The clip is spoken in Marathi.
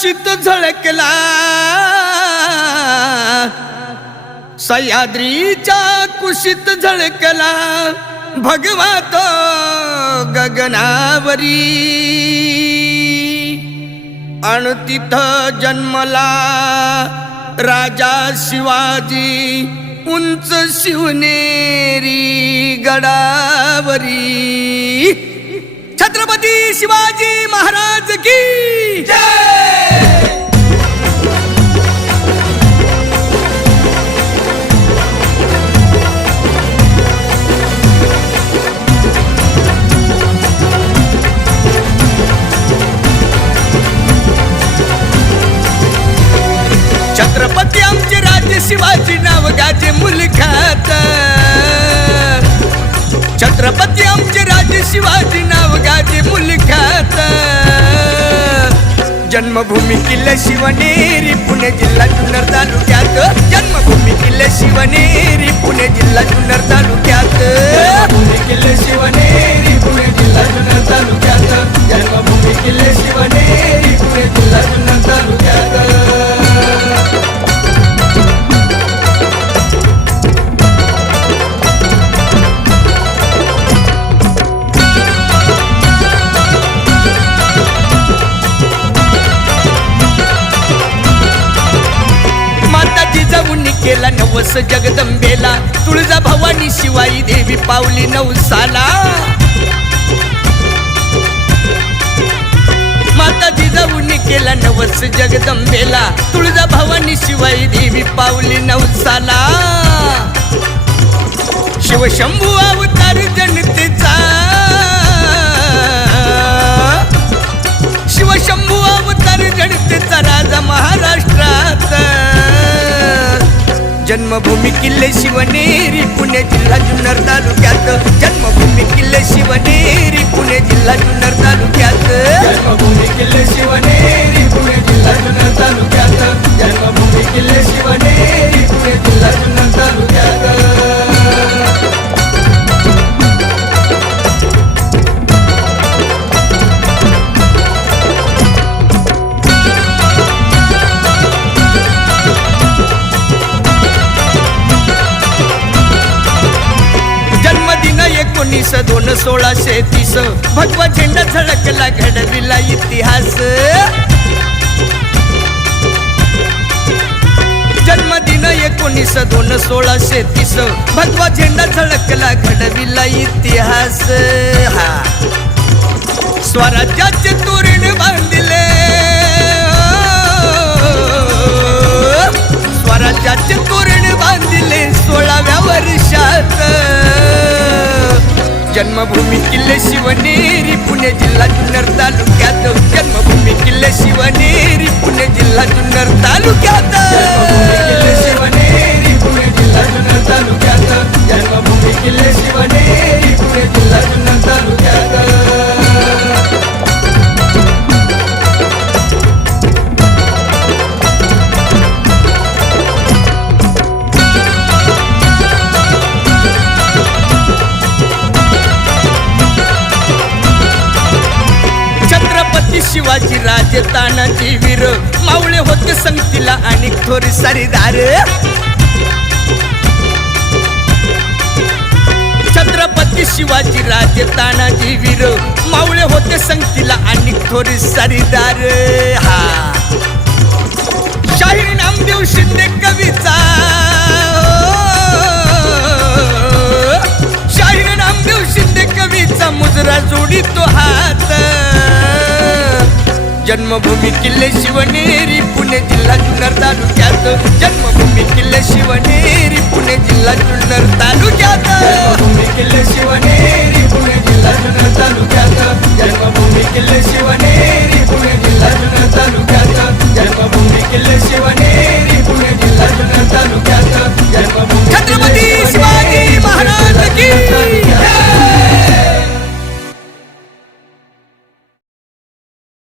कुशीत झळकला. सह्याद्रीच्या कुशीत झळकला. भगवा तो गगनावरी. अण तिथं जन्मला. राजा शिवाजी उंच शिवनेरी गडावरी. छत्रपती शिवाजी महाराज की जय! छत्रपती आमचे राजे शिवाजी नाव गाजे मुलखात. छत्रपती आमचे राजे शिवाजी नाव गाजे मुलखात. जन्मभूमी किल्ले शिवनेरी पुणे जिल्हा जुन्नर तालुक्यात. जन्मभूमी किल्ले शिवनेरी पुणे जिल्हा जुन्नर तालुक्यात. किल्ले शिवनेरी नवस जगदंबेला तुळजा भवानी शिवाई देवी पावली नवसाला. माता जिजाऊंनी केला नवस जगदंबेला तुळजा भवानी शिवाई देवी पावली नवसाला. शिवशंभू अवतार जनतेचा जन्मभूमी किल्ले शिवनेरी पुणे जिल्हा जुन्नर तालुक्यात. जन्मभूमी किल्ले शिवनेरी पुणे जिल्हा जुन्नर तालुक्यात. जन्मभूमी किल्ले शिवनेरी पुणे दोन सोळाशे तीस. भगवा झेंडा झळकला घडविला इतिहास. जन्मदिन एकोणीस दोन सोळाशे तीस. भगवा झेंडा झळकला घडविला इतिहास. हा. स्वराज्याचे तोरण जन्मभूमी किल्ले शिवनेरी पुणे जिल्हा जुन्नर तालुक्यात. जन्मभूमी किल्ले शिवनेरी पुणे जिल्हा जुन्नर तालुक्यात. शिवाजी राजे तानाजी वीर. मावळे होते संगतीला आणि थोरी सारीदार. छत्रपती शिवाजी राजे तानाजी वीर. मावळे होते संगतीला आणि थोरी सारीदार. हा. शाहीर नामदेव शिंदे कवीचा शाहीर नामदेव शिंदे कवीचा मुजरा जोडितो हात. जन्मभूमी किल्ले शिवनेरी पुणे जिल्हा जुन्नर तालुक्यात. जन्मभूमी किल्ले शिवनेरी पुणे जिल्हा जुन्नर तालुक्यात. जन्मभूमी किल्ले शिवनेरी